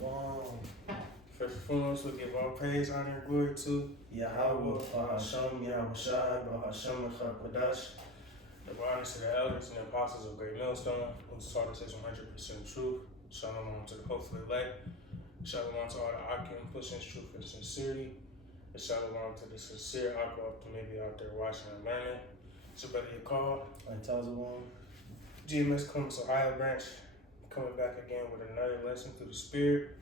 Shalom. First and foremost, we give all praise, honor, and glory to Yahweh, Bahashem, Yahweh Shai, Bahashem, Echad the honors to the elders and the apostles of Great Millstone, who taught us his 100% truth. Shalom to the hopeful elect. Shalom to all the Akim pushing truth and sincerity. And shalom to the sincere Akim maybe out there watching and learning. It's your brother Yakal. Tazawam. GMS Columbus, Ohio branch, coming back again with another lesson through the Spirit.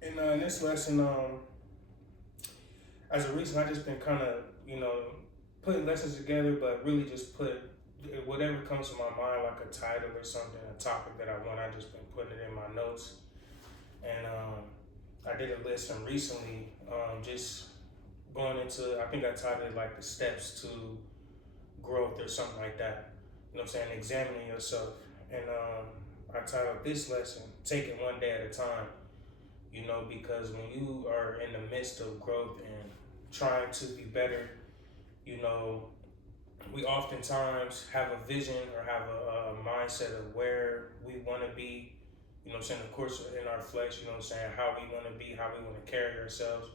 And in this lesson, as a reason, I just been kind of, putting lessons together, but really just put whatever comes to my mind, like a title or something, a topic that I want. I just been putting it in my notes. And I did a lesson recently, just going into, I think I titled it like the steps to growth or something like that. You know what I'm saying? Examining yourself. And I titled this lesson, Take It One Day at a Time. Because when you are in the midst of growth and trying to be better, we oftentimes have a vision or have a mindset of where we want to be, of course, in our flesh, how we want to be, how we want to carry ourselves.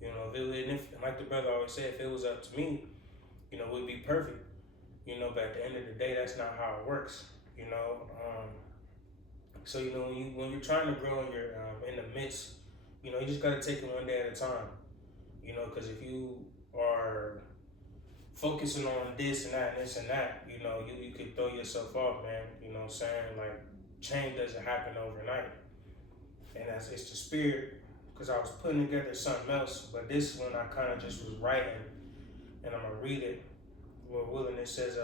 If like the brother always said, if it was up to me, we'd be perfect. But at the end of the day, that's not how it works, So, when you're trying to grow and you're in the midst, you just got to take it one day at a time, because if you are focusing on this and that and this and that, you could throw yourself off, man. You know what I'm saying? Like, change doesn't happen overnight. And it's the Spirit, because I was putting together something else, but this one I kind of just was writing, and I'm going to read it. Lord willing, it says,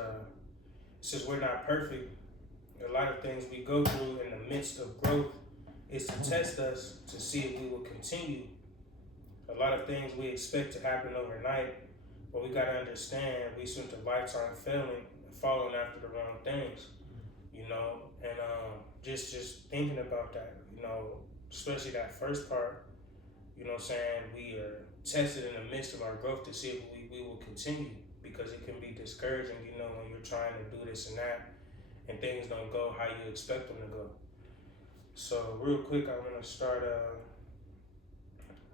we're not perfect. A lot of things we go through in the midst of growth is to test us to see if we will continue. A lot of things we expect to happen overnight, but we got to understand we spent a lifetime failing and following after the wrong things, and just thinking about that, especially that first part, we are tested in the midst of our growth to see if we will continue, because it can be discouraging, when you're trying to do this and that and things don't go how you expect them to go. So real quick, I'm going to start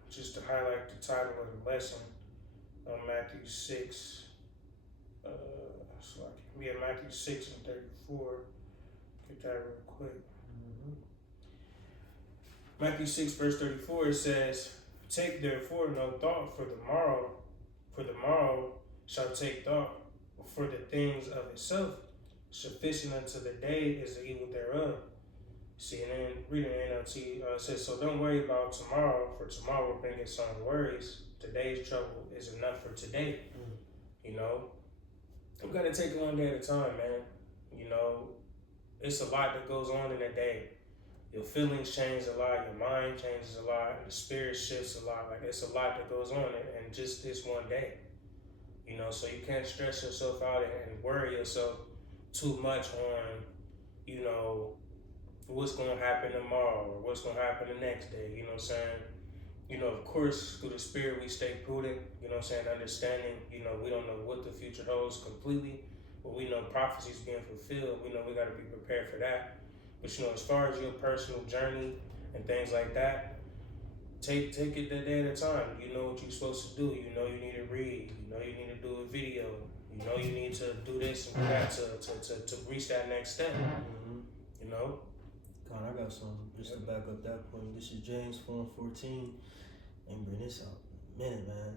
just to highlight the title of the lesson, Matthew 6. Matthew 6 and 34. Get that real quick. Matthew 6 verse 34, it says, Take therefore no thought for the morrow shall take thought for the things of itself. Sufficient unto the day is the evil thereof. See, and then reading NLT says, so don't worry about tomorrow, for tomorrow will bring its own worries. Today's trouble is enough for today. You gotta take it one day at a time, man. It's a lot that goes on in a day. Your feelings change a lot, your mind changes a lot, the spirit shifts a lot. Like, it's a lot that goes on in just this one day. So you can't stress yourself out and worry yourself too much on, what's going to happen tomorrow or what's going to happen the next day. You know what I'm saying? Of course, through the Spirit, we stay prudent, understanding, we don't know what the future holds completely, but we know prophecy is being fulfilled. We know we got to be prepared for that. But, as far as your personal journey and things like that, take it the day at a time. You know what you're supposed to do. You need to read. You need to do a video. You need to do this and do that to reach that next step. God, I got something just to back up that point. This is James 4:14. And bring this out in a minute, man.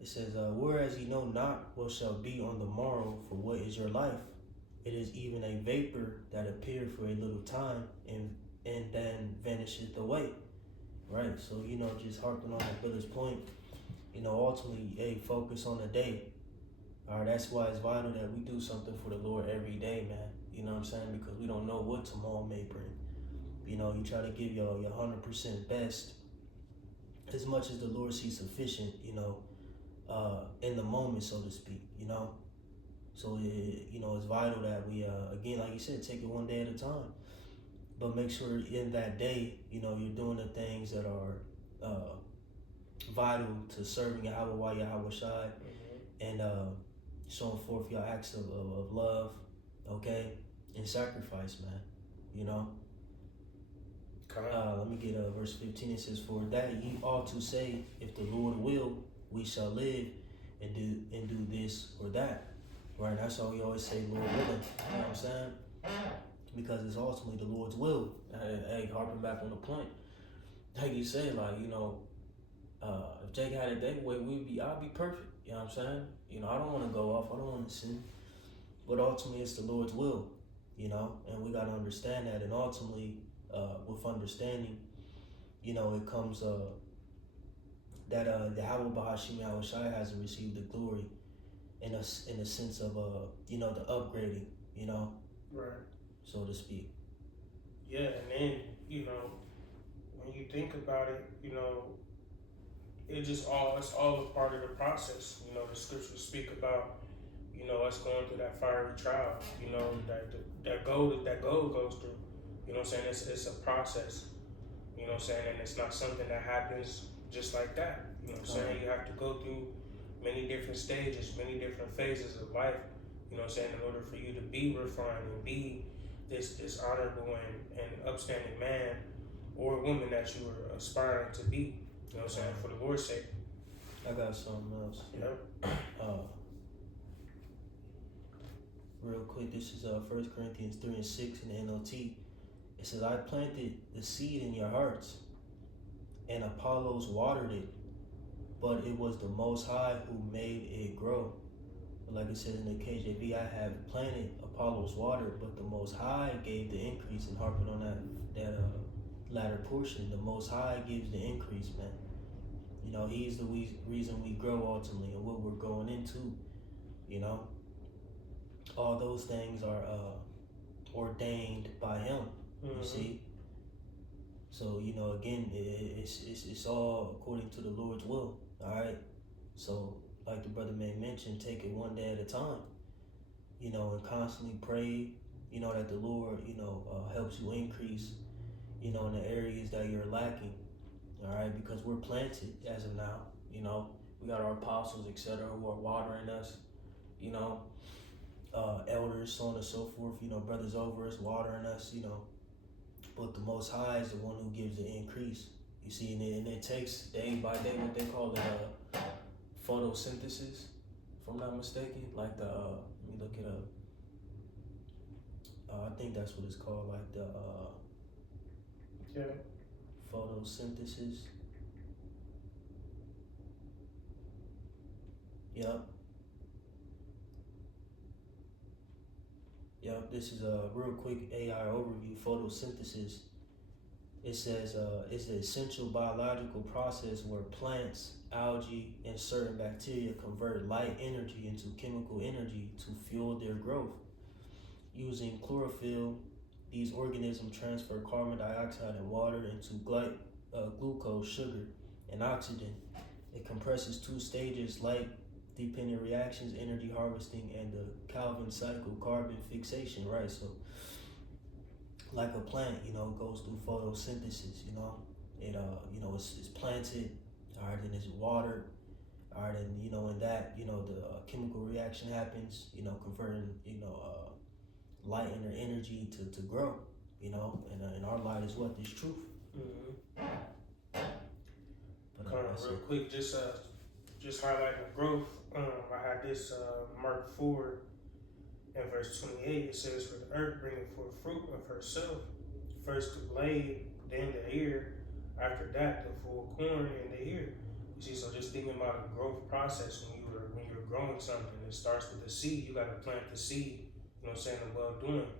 It says, whereas ye know not what shall be on the morrow, for what is your life? It is even a vapor that appeareth for a little time and then vanisheth away. Right? So, just harping on that brother's point, ultimately, focus on the day. All right, that's why it's vital that we do something for the Lord every day, man. You know what I'm saying? Because we don't know what tomorrow may bring. You try to give your 100% best as much as the Lord sees sufficient, in the moment, so to speak, So, it's vital that we, again, like you said, take it one day at a time. But make sure in that day, you're doing the things that are vital to serving Yahweh Shai, and showing forth your acts of love, okay, and sacrifice, man, Let me get verse 15. It says, "For that ye ought to say, if the Lord will, we shall live and do this or that." Right? That's why we always say, "Lord willing." You know what I'm saying? Because it's ultimately the Lord's will. Hey, harping back on the point, like you say, like, if Jake had it that way, I'd be perfect. You know what I'm saying? I don't want to go off. I don't want to sin. But ultimately, it's the Lord's will. And we gotta understand that. And ultimately, with understanding, it comes that the Yahweh Bahashim Yahushai hasn't received the glory in a sense of the upgrading, Right. so to speak. Yeah, and then when you think about it, it's all a part of the process. The scriptures speak about us going through that fiery trial. That gold goes through. You know what I'm saying? It's a process. You know what I'm saying? And it's not something that happens just like that. You know what I'm saying? You have to go through many different stages, many different phases of life. You know what I'm saying? In order for you to be refined and be this honorable and upstanding man or woman that you are aspiring to be. You know what I'm saying? For the Lord's sake. I got something else. Yep. Real quick, this is 1 Corinthians 3:6 in the NLT. It says, "I planted the seed in your hearts, and Apollos watered it, but it was the Most High who made it grow." But like it says in the KJV, "I have planted, Apollos watered, but the Most High gave the increase." And harping on that latter portion, the Most High gives the increase, man. He's the reason we grow ultimately and what we're growing into. All those things are ordained by Him. You see. So again, it's all according to the Lord's will. All right. So like the brother may mention, take it one day at a time. And constantly pray. That the Lord helps you increase. In the areas that you're lacking. All right, because we're planted as of now. We got our apostles, etc., who are watering us. Elders, so on and so forth. Brothers over us, watering us. But the Most High is the one who gives the increase. You see, and it takes day by day what they call it photosynthesis, if I'm not mistaken. Like let me look it up. I think that's what it's called, like the photosynthesis. Yep, this is a real quick AI overview. Photosynthesis. It says it's the essential biological process where plants, algae, and certain bacteria convert light energy into chemical energy to fuel their growth. Using chlorophyll, these organisms transfer carbon dioxide and water into glucose, sugar, and oxygen. It compresses two stages, light-dependent reactions, energy harvesting, and the Calvin cycle, carbon fixation, right? So, like a plant, goes through photosynthesis, it's planted, all right, then it's watered, all right, and, in that, the chemical reaction happens, converting, light and their energy to grow, and our light is what? This truth. But real quick, just highlighting the growth. I had this Mark 4 and verse 28. It says, "For the earth bringeth forth fruit of herself, first the blade, then the ear, after that the full corn in the ear." You see, so just thinking about the growth process when you're growing something, it starts with the seed. You got to plant the seed. You know what I'm saying? The well-doing.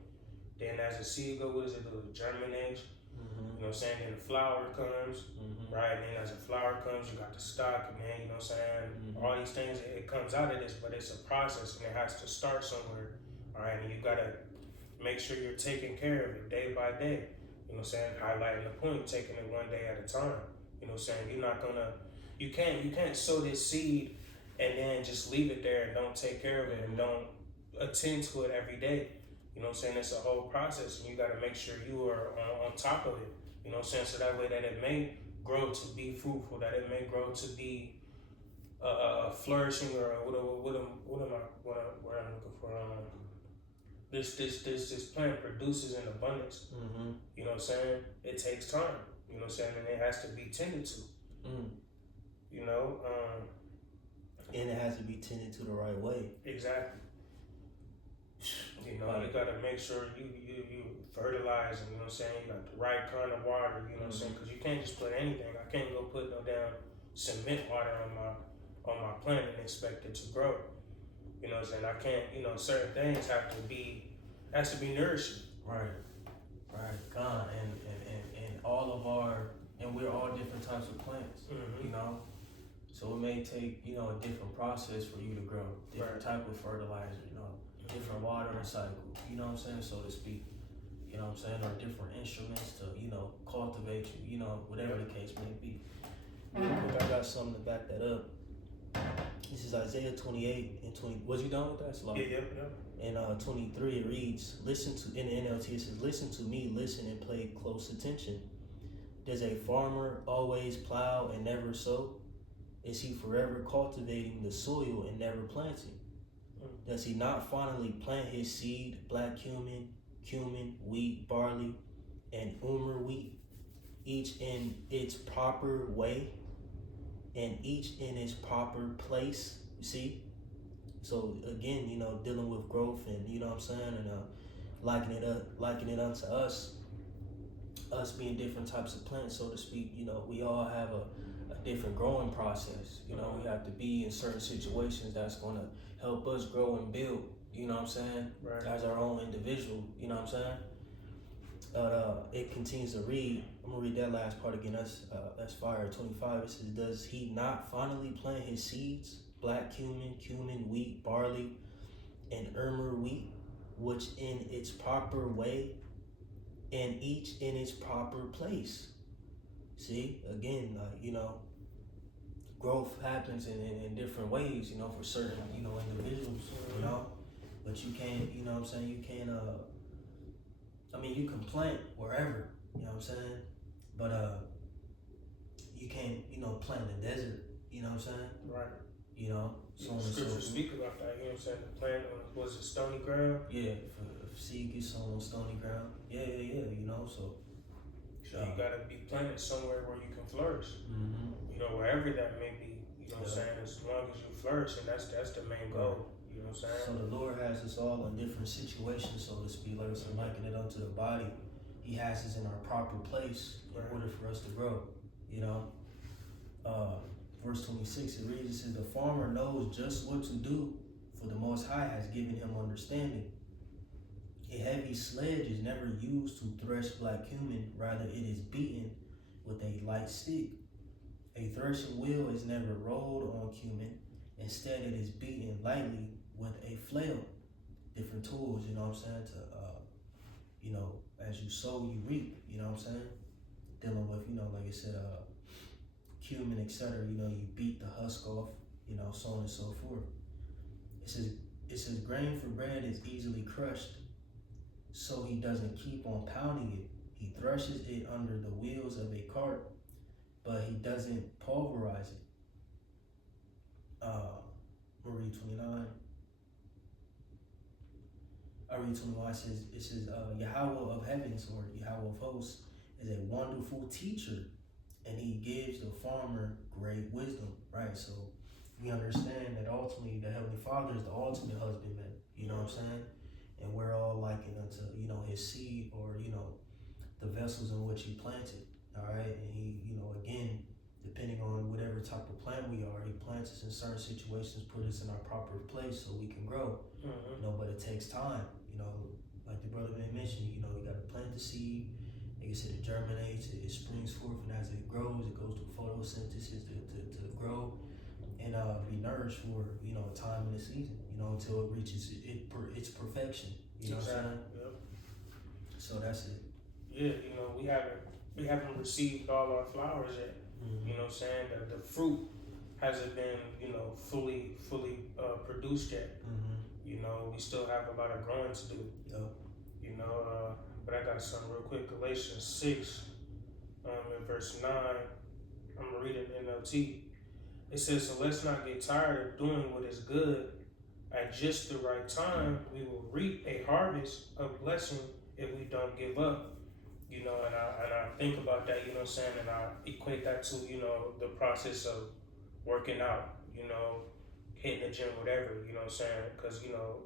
Then as the seed goes, what does it do? It germinates. You know what I'm saying? Then the flower comes, right? And then as the flower comes, you got the stock, and then, you know what I'm saying? All these things, it comes out of this, but it's a process, and it has to start somewhere, all right? And you got to make sure you're taking care of it day by day. You know what I'm saying? Highlighting the point, taking it one day at a time. You know what I'm saying? You're not gonna, you can't sow this seed and then just leave it there and don't take care of it and don't attend to it every day. You know what I'm saying? It's a whole process, and you got to make sure you are on top of it. You know what I'm saying? So that way that it may grow to be fruitful, that it may grow to be flourishing, or what am I looking for? this plant produces in abundance. Mm-hmm. You know what I'm saying? It takes time. You know what I'm saying? And it has to be tended to. Mm. You know, And it has to be tended to the right way. exactly. You know, you gotta make sure you fertilize, and you know what I'm saying, you got the right kind of water, you know what I'm saying, because you can't just put anything. I can't go put no damn cement water on my plant and expect it to grow. You know what I'm saying? I can't, you know, certain things has to be nourishing. Right. God, and all of our, and we're all different types of plants, you know? So it may take, you know, a different process for you to grow, different type of fertilizer, you know, different watering cycle, you know what I'm saying, so to speak. You know what I'm saying? Or different instruments to, you know, cultivate you, you know, whatever the case may be. Real quick, I got something to back that up. This is Isaiah 28 and 20. Was you done with that slide? Yeah. In 23, it reads, listen to, in the NLT, it says, listen to me, listen and pay close attention. Does a farmer always plow and never sow? Is he forever cultivating the soil and never planting? Does he not finally plant his seed, black cumin, wheat, barley, and wheat, each in its proper way and each in its proper place? You see? So again, you know, dealing with growth and, you know what I'm saying, and likening it unto us being different types of plants, so to speak. You know, we all have a different growing process. You know, we have to be in certain situations that's going to help us grow and build, you know what I'm saying, as our own individual, you know what I'm saying. It continues to read, I'm going to read that last part again, that's fire. 25, it says, does he not finally plant his seeds, black cumin, wheat, barley, and wheat, which in its proper way and each in its proper place? See, again, you know, growth happens in different ways, you know, for certain, you know, individuals, you know, but you can't, you know what I'm saying, you can't, I mean, you can plant wherever, you know what I'm saying, but, you can't, you know, plant in the desert, you know what I'm saying? Right. You know, so on and so forth. Speak about that, you know what I'm saying, the plant on, was it stony ground? Yeah, if seed gets sown on stony ground, yeah, you know, so you gotta be planted somewhere where you can flourish. You know, wherever that may be. You know what I'm saying? As long as you flourish, and that's the main goal. You know what I'm saying? So the Lord has us all in different situations, so to speak. Like I said, liken it unto the body. He has us in our proper place in order for us to grow. You know, verse 26 it reads, it says, the farmer knows just what to do, for the Most High has given him understanding. A heavy sledge is never used to thresh black cumin, rather it is beaten with a light stick. A threshing wheel is never rolled on cumin, instead it is beaten lightly with a flail. Different tools, you know what I'm saying, to, you know, as you sow, you reap, you know what I'm saying? Dealing with, you know, like I said, cumin, etc., you know, you beat the husk off, you know, so on and so forth. It says grain for bread is easily crushed, so he doesn't keep on pounding it. He threshes it under the wheels of a cart, but he doesn't pulverize it. Read 29. I read 21. It says Yahweh of heavens, or Yahweh of hosts, is a wonderful teacher, and he gives the farmer great wisdom. Right. So we understand that ultimately the Heavenly Father is the ultimate husbandman. You know what I'm saying? And we're all likened unto, you know, his seed, or, you know, the vessels in which he planted. All right. And he, you know, again, depending on whatever type of plant we are, he plants us in certain situations, put us in our proper place so we can grow. You know, but it takes time. You know, like the brother mentioned, you know, you got to plant the seed. Like I said, it germinates, it springs forth, and as it grows, it goes through photosynthesis to grow and be nourished for, you know, a time in the season, you know, until it reaches its perfection. You know what I'm saying? Yep. So that's it. Yeah, you know, we haven't received all our flowers yet. You know what I'm saying? The fruit hasn't been, you know, fully produced yet. You know, we still have a lot of growing to do. Yep. You know, but I got something real quick. Galatians 6, in verse 9. I'm gonna read it in NLT. It says, so let's not get tired of doing what is good, at just the right time, we will reap a harvest of blessing if we don't give up. You know, and I think about that, you know what I'm saying, and I equate that to, you know, the process of working out, you know, hitting the gym, whatever, you know what I'm saying? Because, you know,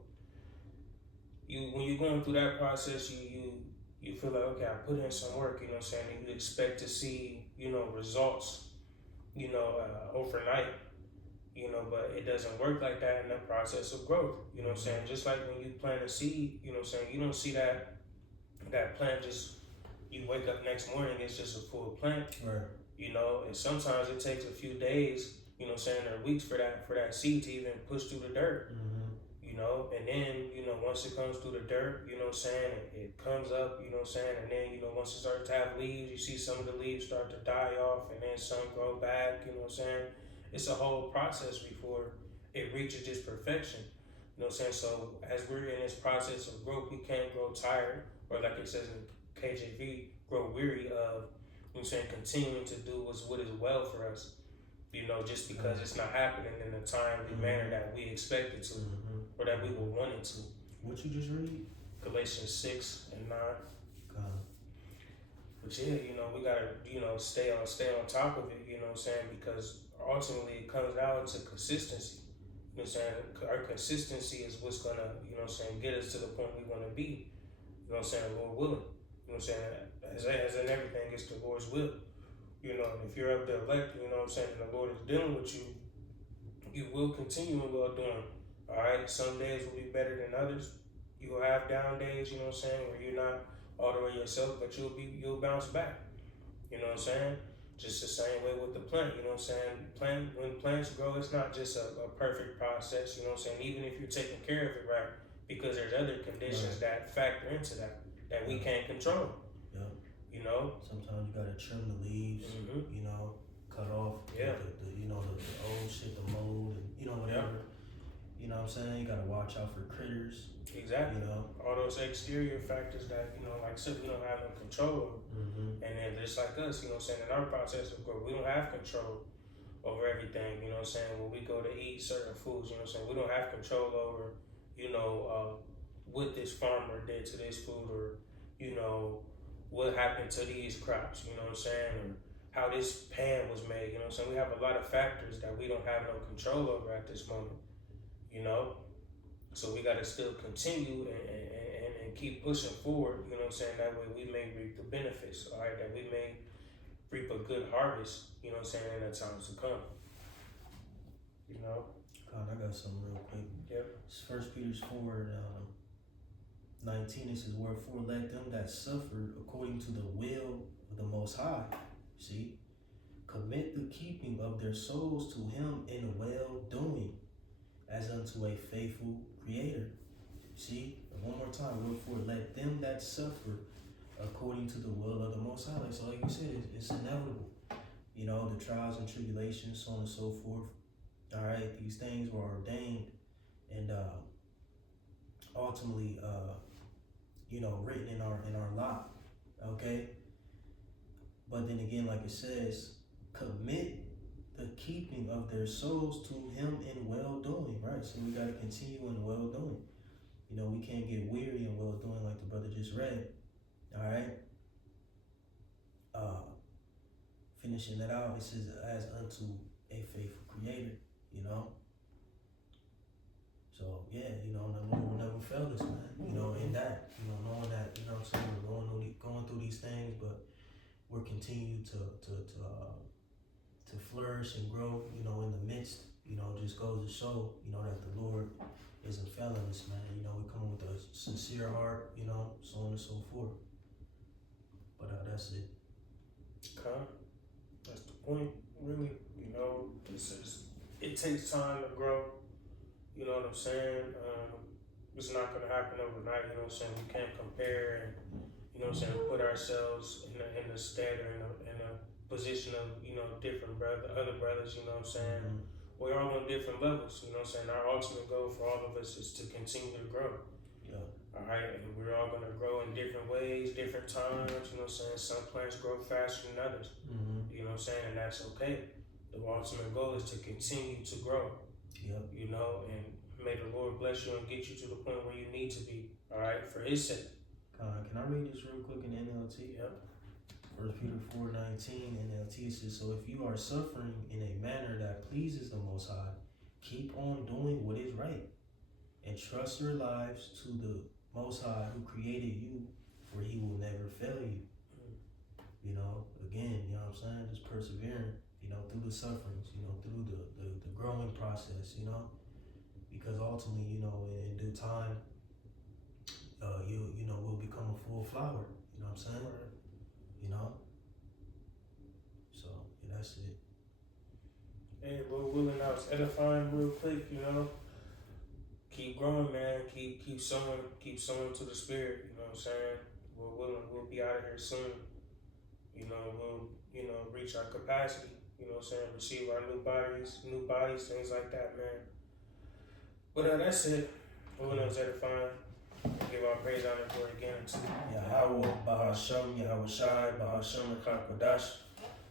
when you're going through that process, you feel like, okay, I put in some work, you know what I'm saying? And you expect to see, you know, results, you know, overnight, you know, but it doesn't work like that in the process of growth, you know what I'm saying? Just like when you plant a seed, you know what I'm saying? You don't see that plant just, you wake up next morning, it's just a full plant, Right. you know, and sometimes it takes a few days, you know what I'm saying, or weeks for that seed to even push through the dirt. You know, and then, you know, once it comes through the dirt, you know what I'm saying, it comes up, you know what I'm saying, and then, you know, once it starts to have leaves, you see some of the leaves start to die off, and then some grow back, you know what I'm saying. It's a whole process before it reaches this perfection, you know what I'm saying. So as we're in this process of growth, we can't grow tired, or like it says in KJV, grow weary of, you know what I'm saying, continuing to do what is well for us, you know, just because it's not happening in the timely manner that we expect it to, or that we would want it to. What you just read? Galatians 6 and 9. God. But yeah, you know, we gotta, you know, stay on top of it, you know what I'm saying, because ultimately it comes down to consistency. You know what I'm saying? Our consistency is what's gonna, you know what I'm saying, get us to the point we wanna be. You know what I'm saying, Lord willing. You know what I'm saying? As in everything, it's the Lord's will. You know, if you're up the elect, you know what I'm saying, and the Lord is dealing with you, you will continue in well doing. Alright, some days will be better than others. You will have down days, you know what I'm saying, where you're not all the way yourself, but you'll bounce back. You know what I'm saying? Just the same way with the plant, you know what I'm saying? When plants grow, it's not just a perfect process, you know what I'm saying? Even if you're taking care of it right, because there's other conditions that factor into that we can't control. Yeah. You know? Sometimes you gotta trim the leaves, you know, cut off the you know, the old shit, the mold, and you know, whatever. You know what I'm saying? You gotta watch out for critters. Exactly. You know? All those exterior factors that, you know, like I said, we don't have no control over. And then just like us, you know what I'm saying, in our process of growth, we don't have control over everything, you know what I'm saying? When we go to eat certain foods, you know what I'm saying, we don't have control over, you know, what this farmer did to this food, or, you know, what happened to these crops, you know what I'm saying, or how this pan was made, you know what I'm saying? We have a lot of factors that we don't have no control over at this moment, you know? So we gotta still continue and keep pushing forward, you know what I'm saying? That way we may reap the benefits, all right? That we may reap a good harvest, you know what I'm saying, in the times to come. You know? God, I got something real quick. Yep. It's 1 Peter 4, 19, it says, wherefore let them that suffer according to the will of the Most High, see, commit the keeping of their souls to him in well doing, as unto a faithful creator. See, one more time, wherefore let them that suffer according to the will of the Most High. So like you said, it's inevitable. You know, the trials and tribulations, so on and so forth. All right, these things were ordained and ultimately, you know, written in our lot. Okay. But then again, like it says, commit the keeping of their souls to him in well doing, right? So we got to continue in well doing. You know, we can't get weary in well doing, like the brother just read. All right. Finishing that out, it says, as unto a faithful creator, you know. So yeah, you know, the Lord will never fail us, man. You know, in that, you know, knowing that, you know what I'm saying, we're going through these things, but we're continuing to flourish and grow, you know, in the midst, you know, just goes to show, you know, that the Lord isn't failing us, man. You know, we come with a sincere heart, you know, so on and so forth. But that's it. Okay. That's the point, really. You know, it takes time to grow. You know what I'm saying? It's not gonna happen overnight. You know what I'm saying? We can't compare and, you know what I'm saying, put ourselves in the stead or in a position of, you know, other brothers, you know what I'm saying? We're all on different levels, you know what I'm saying? Our ultimate goal for all of us is to continue to grow. Yeah. All right, and we're all gonna grow in different ways, different times, you know what I'm saying? Some plants grow faster than others, you know what I'm saying? And that's okay. The ultimate goal is to continue to grow, Yep. you know, and May the Lord bless you and get you to the point where you need to be. All right, for His sake. Can I read this real quick in NLT? Yep. 1 Peter 4:19 NLT says, so if you are suffering in a manner that pleases the Most High, keep on doing what is right, and trust your lives to the Most High who created you, for He will never fail you. You know, again, you know what I'm saying? Just persevering, you know, through the sufferings, you know, through the growing process, you know, because ultimately, you know, in due time, you know, will become a full flower. You know what I'm saying? You know? So, yeah, that's it. Hey, Lord willing, I was edifying real quick, you know. Keep growing, man. Keep sowing to the Spirit, you know what I'm saying? Lord willing, we'll be out of here soon. You know, we'll, you know, reach our capacity, you know what I'm saying? Receive our new bodies, things like that, man. But that's it. Lord knows edifying. Give our praise, honor, glory again to Yahweh, Bahasham, Yahweh Shai, Bahasham, Kodash.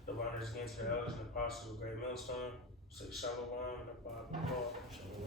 the honors against the elders and apostles of Great Millstone. Say shalom and abide. Shalom.